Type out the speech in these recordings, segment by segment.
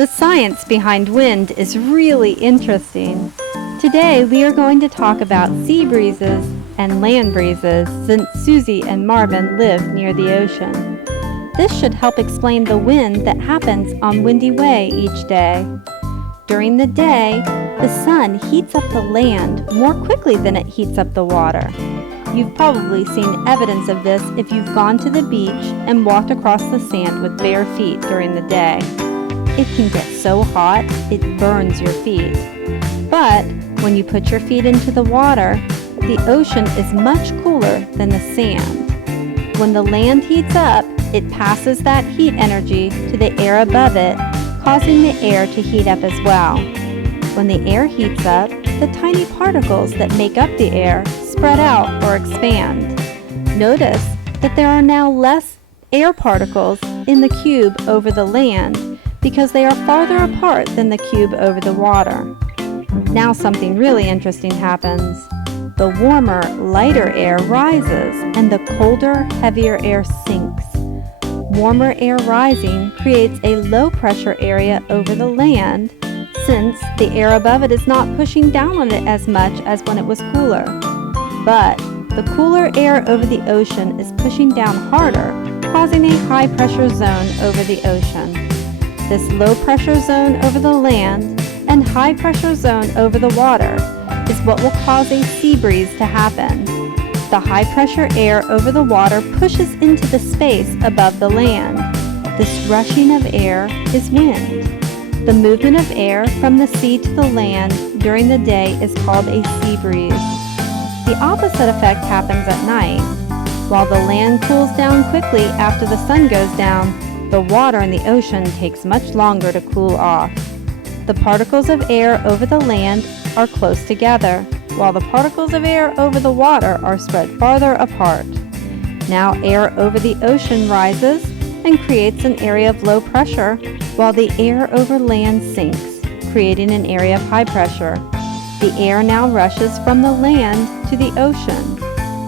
The science behind wind is really interesting. Today we are going to talk about sea breezes and land breezes since Susie and Marvin live near the ocean. This should help explain the wind that happens on Windy Way each day. During the day, the sun heats up the land more quickly than it heats up the water. You've probably seen evidence of this if you've gone to the beach and walked across the sand with bare feet during the day. It can get so hot, it burns your feet. But when you put your feet into the water, the ocean is much cooler than the sand. When the land heats up, it passes that heat energy to the air above it, causing the air to heat up as well. When the air heats up, the tiny particles that make up the air spread out or expand. Notice that there are now less air particles in the cube over the land because they are farther apart than the cube over the water. Now something really interesting happens. The warmer, lighter air rises and the colder, heavier air sinks. Warmer air rising creates a low-pressure area over the land since the air above it is not pushing down on it as much as when it was cooler. But the cooler air over the ocean is pushing down harder, causing a high-pressure zone over the ocean. This low-pressure zone over the land and high-pressure zone over the water is what will cause a sea breeze to happen. The high-pressure air over the water pushes into the space above the land. This rushing of air is wind. The movement of air from the sea to the land during the day is called a sea breeze. The opposite effect happens at night. While the land cools down quickly after the sun goes down, the water in the ocean takes much longer to cool off. The particles of air over the land are close together, while the particles of air over the water are spread farther apart. Now air over the ocean rises and creates an area of low pressure, while the air over land sinks, creating an area of high pressure. The air now rushes from the land to the ocean.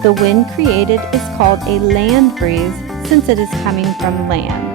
The wind created is called a land breeze since it is coming from land.